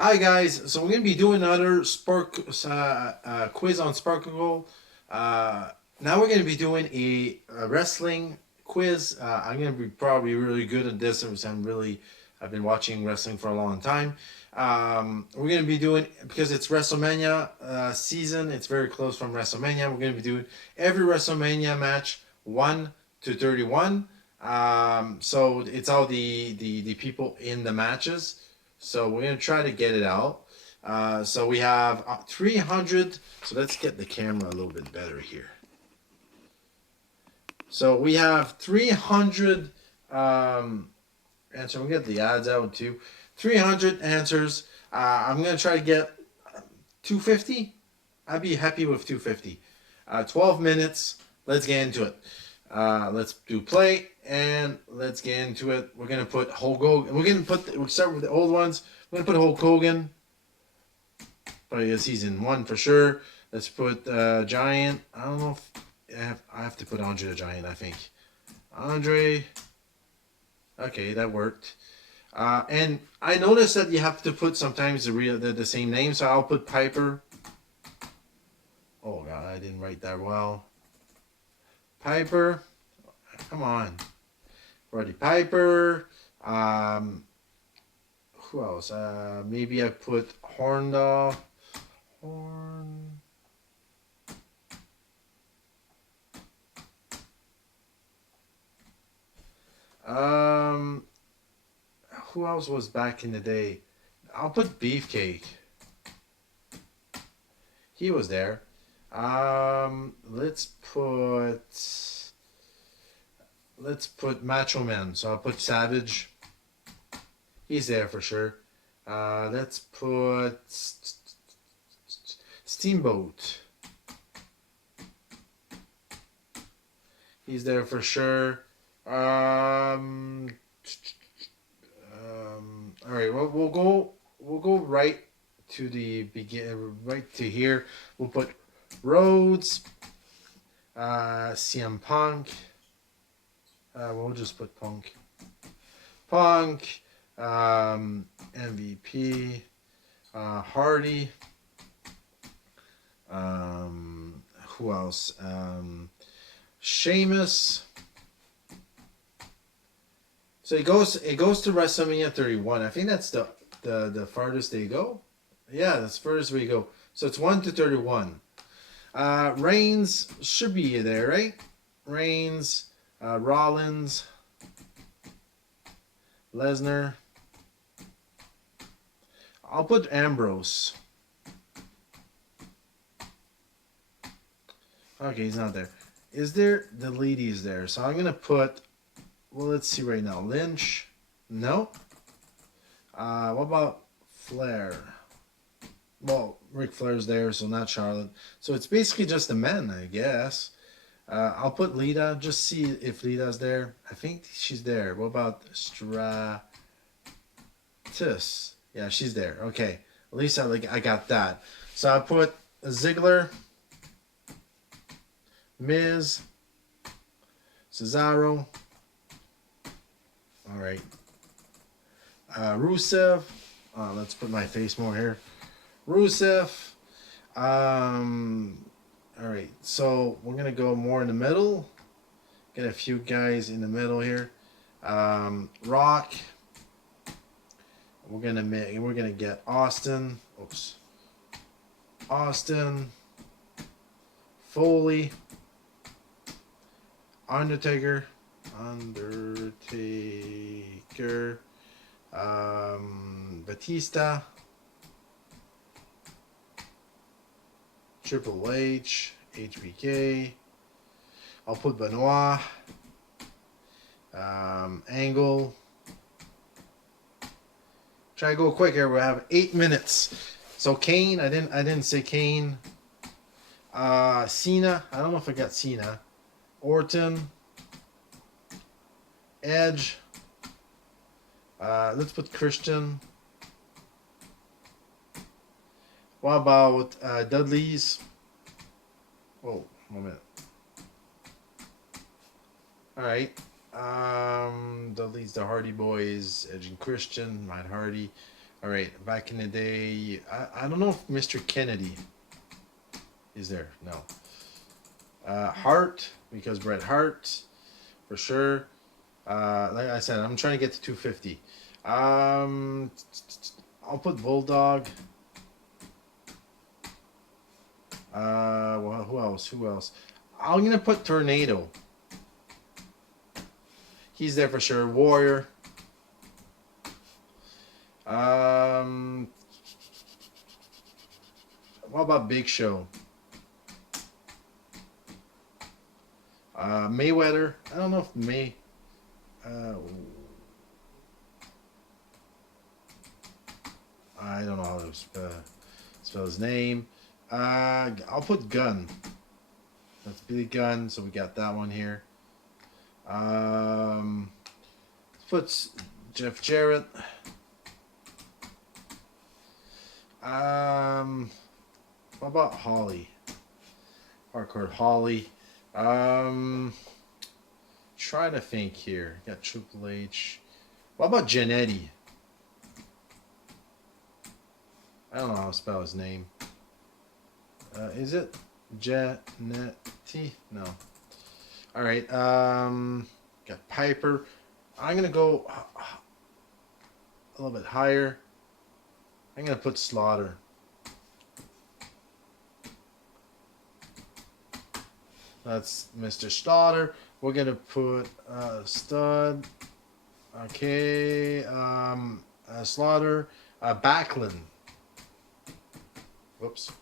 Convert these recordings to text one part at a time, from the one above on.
Hi guys, so we're gonna be doing another quiz on Sporcle. Uh, Now we're gonna be doing a wrestling quiz. I'm gonna be probably really good at this since I've been watching wrestling for a long time. We're gonna be doing because it's Wrestlemania season. It's very close from Wrestlemania. We're gonna be doing every Wrestlemania match 1 to 31. So it's all the people in the matches. So we're gonna try to get it out. So we have 300. So let's get the camera a little bit better here. So we have 300 answers. We get the odds out too. 300 answers. I'm gonna try to get 250. I'd be happy with 250. 12 minutes. Let's get into it. Let's do play and let's get into it. We're gonna put Hulk Hogan. We'll start with the old ones. We're gonna put Hulk Hogan. Probably season one for sure. Let's put Giant. I don't know if I have to put Andre the Giant. I think Andre. Okay, that worked. And I noticed that you have to put sometimes the same name. So I'll put Piper. Oh God, I didn't write that well. Piper. Come on. Roddy Piper. Who else? Maybe I put Horndal. Horn. Um, who else was back in the day? I'll put Beefcake. He was there. Let's put Macho Man. So I'll put Savage. He's there for sure. Let's put Steamboat. He's there for sure. All right. Well, we'll go right to the begin. Right to here. We'll put Rhodes. CM Punk. We'll just put Punk. Punk. MVP. Hardy. Who else? Sheamus. So it goes to WrestleMania 31. I think that's the farthest they go. Yeah, that's the furthest we go. So it's 1 to 31. Reigns should be there, right? Reigns, Rollins, Lesnar. I'll put Ambrose. Okay, he's not there. Is there the ladies there? So I'm gonna put. Well, let's see right now. Lynch. No. What about Flair? Well, Ric Flair's there, so not Charlotte. So it's basically just the men, I guess. I'll put Lita. Just see if Lita's there. I think she's there. What about Stratus? Yeah, she's there. Okay. At least I got that. So I put Ziggler, Miz, Cesaro. All right. Rusev. Let's put my face more here. Rusev. All right. So we're gonna go more in the middle. Get a few guys in the middle here. Rock. We're gonna get Austin. Oops. Austin. Foley. Undertaker. Batista. Triple H. HBK. I'll put Benoit. Angle. Try to go quick here. We have 8 minutes. So Kane, I didn't say Kane. Cena. I don't know if I got Cena. Orton. Edge. Let's put Christian. What about Dudley's? Oh, 1 minute. All right. Dudley's the Hardy Boys. Edge and Christian. Matt Hardy. All right, back in the day, I don't know if Mr. Kennedy is there. No. Hart, because Bret Hart, for sure. Like I said, I'm trying to get to 250. I'll put Bulldog. Well, who else? Who else? I'm gonna put Tornado. He's there for sure. Warrior. Um, what about Big Show? Mayweather. I don't know if May. Uh, I don't know how to spell his name. I'll put Gun. That's Billy Gunn. So we got that one here. Let's put Jeff Jarrett. What about Holly? Hardcore Holly. Trying to think here. Got Triple H. What about Janetti? I don't know how to spell his name. Is it Janetti? No. All right. Got Piper. I'm gonna go a little bit higher. I'm gonna put Slaughter. That's Mr. Slaughter. We're gonna put Stud. Okay. Slaughter. Backlund. Whoops.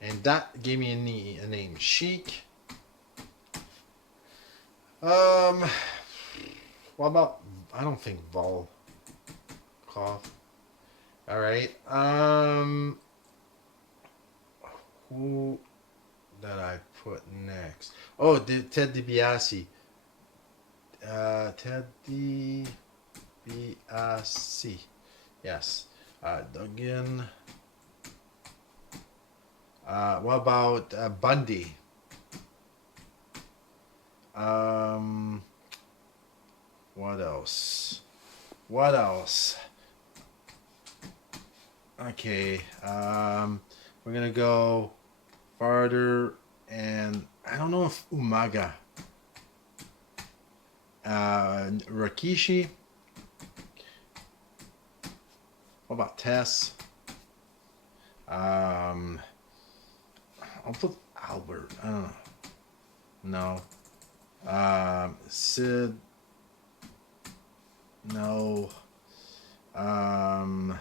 And that gave me a name. Chic. What about? I don't think Volkov. All right. Who did I put next? Oh, Ted DiBiase. Ted DiBiase. Yes. Duggan. What about Bundy? What else? What else? Okay. We're gonna go farther, and I don't know if Umaga. Rikishi. What about Tess? I'll put Albert. I don't know. No. Sid. No. I'm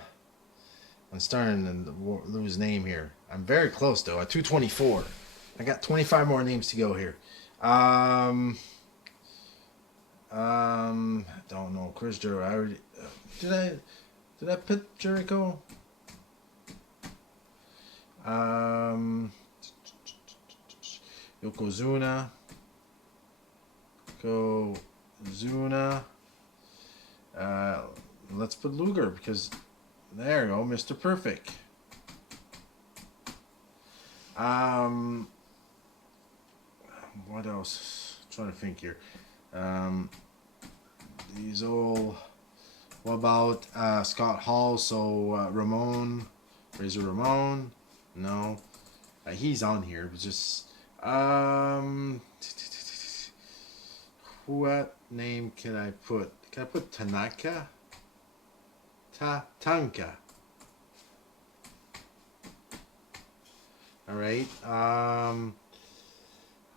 starting to lose name here. I'm very close though. At 224. I got 25 more names to go here. Don't know. Chris Jericho. I already did I put Jericho? Yokozuna. Yokozuna. Let's put Luger because there you go, Mr. Perfect. What else? I'm trying to think here. These all. What about Scott Hall? So Ramon, Razor Ramon. No, he's on here. But just what name can I put? Can I put Tanaka? Tanka. All right. All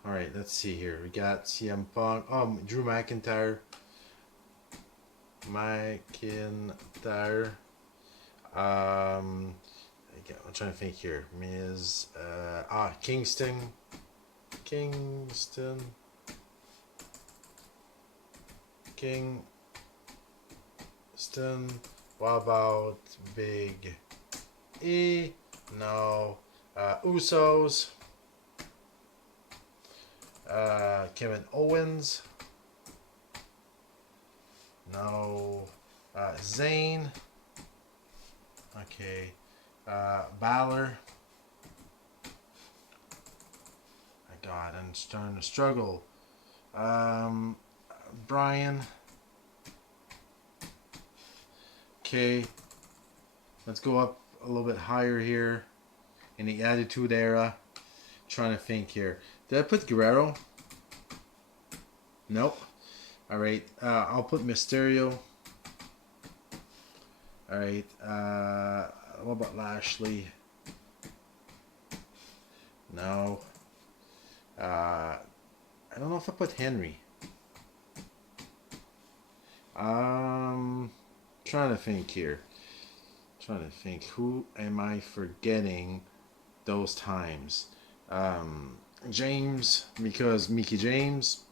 right. Let's see here. We got CM Punk. Oh, Drew McIntyre. I'm trying to think here. Miz. Kingston. Kingston. What about Big E? No. Usos. Kevin Owens. No. Zayn. Okay. Balor. My God, I'm starting to struggle. Brian. Okay. Let's go up a little bit higher here in the Attitude Era. Trying to think here. Did I put Guerrero? Nope. Alright. I'll put Mysterio. Alright. What about Lashley? No. I don't know if I put Henry. Trying to think here. Trying to think. Who am I forgetting those times? James, because Mickey James,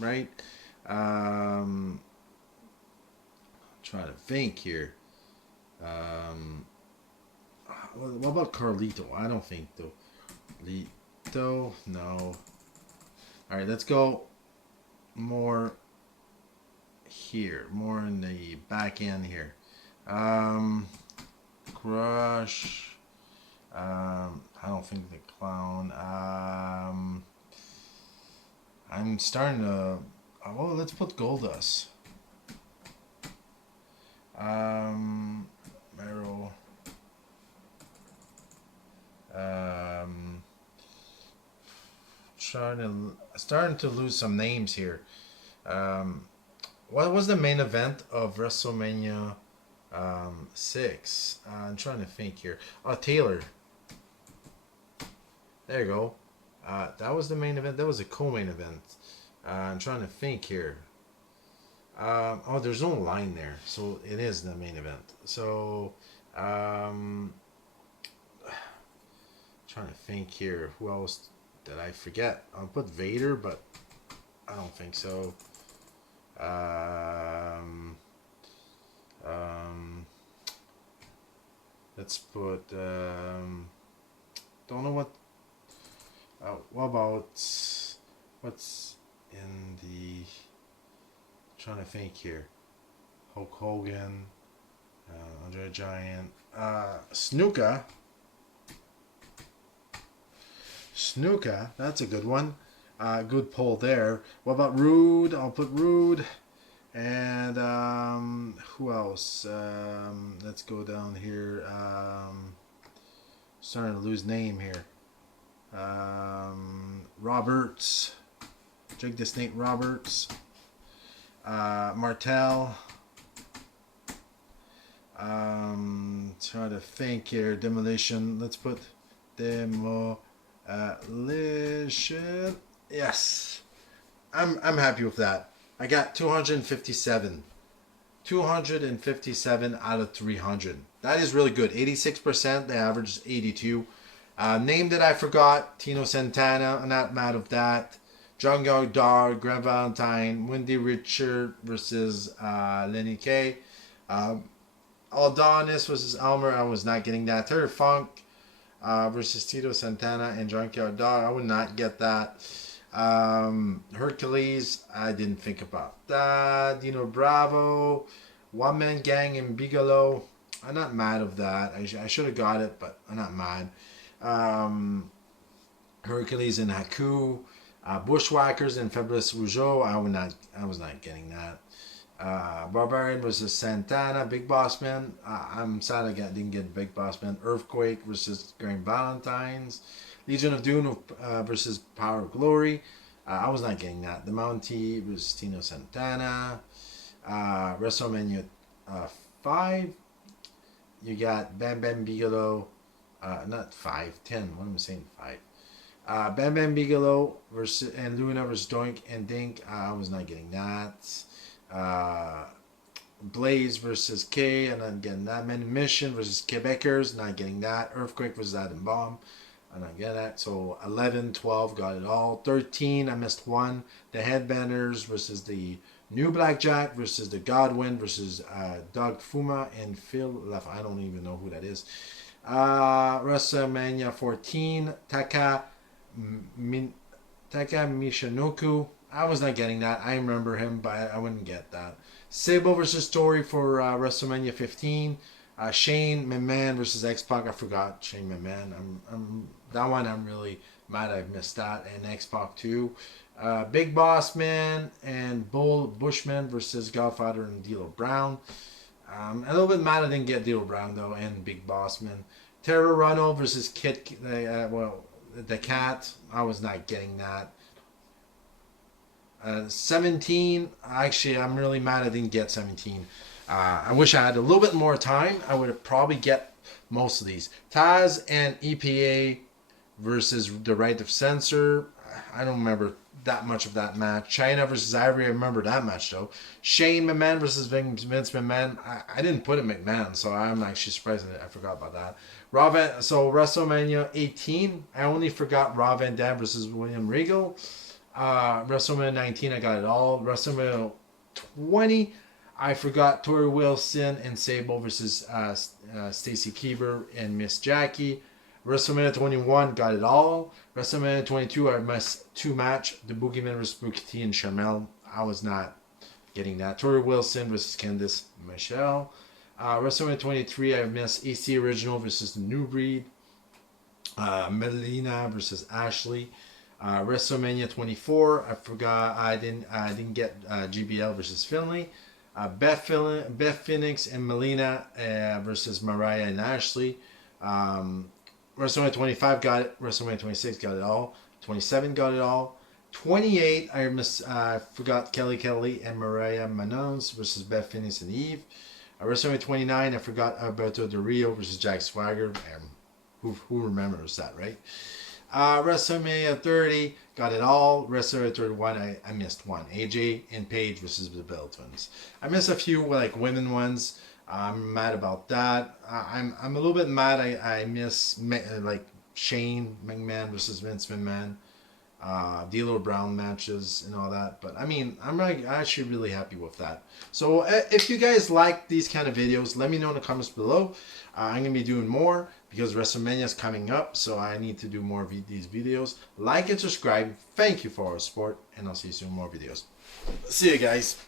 right? Trying to think here. What about Carlito? I don't think though. Lito, no. All right, let's go more here, more in the back end here. Crush. I don't think the Clown. I'm starting to. Well, let's put Goldust. Merrill. Starting to lose some names here. What was the main event of WrestleMania 6? I'm trying to think here. Oh, Taylor. There you go. That was the main event. That was a co-main event. I'm trying to think here. Oh, there's no line there, so it is the main event. So, trying to think here. Who else did I forget? I'll put Vader, but I don't think so. Let's put. Don't know what. What about what's in the? Trying to think here. Hulk Hogan, Andre the Giant, Snuka. Snuka, that's a good one. Good pull there. What about Rude? I'll put Rude. And who else? Let's go down here. Starting to lose name here. Roberts. Jake the Snake Roberts. Martel. Try to think here. Demolition. Let's put Demolition. Yes. I'm happy with that. I got 257. 257 out of 300. That is really good. 86%. The average is 82. Name that I forgot. Tino Santana. I'm not mad with that. Junkyard Dog, Grant Valentine, Wendy Richard versus Lenny Kay. Aldonis versus Elmer. I was not getting that. Terry Funk versus Tito Santana and Junkyard Dog. I would not get that. Hercules. I didn't think about that. Dino Bravo. One Man Gang and Bigelow. I'm not mad of that. I should have got it, but I'm not mad. Hercules and Haku. Bushwhackers and Fabulous Rougeau. I was not getting that. Barbarian versus Santana. Big Boss Man. I'm sad I didn't get Big Boss Man. Earthquake versus Grant Valentine's. Legion of Doom versus Power of Glory. I was not getting that. The Mountie versus Tino Santana. WrestleMania 5. You got Bam Bam Bigelow. Not 5, 10. What am I saying? 5. Bam Bam Bigelow versus and Luna versus Doink and Dink. I was not getting that. Blaze versus K. I'm not getting that. Men Mission versus Quebecers. Not getting that. Earthquake versus Adam Bomb. I'm not getting that. So 11, 12, got it all. 13, I missed one. The Headbanders versus the New Blackjack versus the Godwin versus Doug Fuma and Phil Left. I don't even know who that is. WrestleMania 14. Taka Michinoku. I was not getting that. I remember him, but I wouldn't get that. Sable versus Story for WrestleMania 15. Shane McMahon versus X-Pac. I forgot Shane McMahon. That one I'm really mad I missed that. And X-Pac 2. Big Boss Man and Bull Bushman versus Godfather and D'Lo Brown. A little bit mad I didn't get D'Lo Brown though, and Big Boss Man. Terror Runnel versus Kit. The Cat. I was not getting that. 17. Actually, I'm really mad I didn't get 17. I wish I had a little bit more time. I would have probably get most of these. Taz and EPA versus the Right of Censor. I don't remember that much of that match. China versus Ivory. I remember that match though. Shane McMahon versus Vince McMahon. I didn't put it McMahon, so I'm actually surprised I forgot about that. So WrestleMania 18. I only forgot Rob Van Dam versus William Regal. WrestleMania 19. I got it all. WrestleMania 20. I forgot Tori Wilson and Sable versus Stacy Keibler and Miss Jackie. WrestleMania 21, got it all. WrestleMania 22, I missed 2 match. The Boogeyman versus Booker T and Shamel. I was not getting that. Tori Wilson versus Candice Michelle. WrestleMania 23, I missed AC Original versus the New Breed. Melina versus Ashley. WrestleMania 24, I forgot. I didn't get GBL versus Finley. Beth Phoenix and Melina versus Mariah and Ashley. WrestleMania 25 got it. WrestleMania 26 got it all. 27 got it all. 28 I forgot Kelly and Mariah Manons versus Beth Phoenix and Eve. WrestleMania 29 I forgot Alberto Del Rio versus Jack Swagger. Who remembers that, right? WrestleMania 30 got it all. WrestleMania 31 I missed one. AJ and Paige versus the Bell Twins. I missed a few like women ones. I'm mad about that. I'm a little bit mad. I miss like Shane McMahon versus Vince McMahon, D'Lo Brown matches and all that. But I mean, I'm actually really happy with that. So if you guys like these kind of videos, let me know in the comments below. I'm gonna be doing more because WrestleMania is coming up, so I need to do more of these videos. Like and subscribe. Thank you for our support, and I'll see you soon. More videos. See you guys.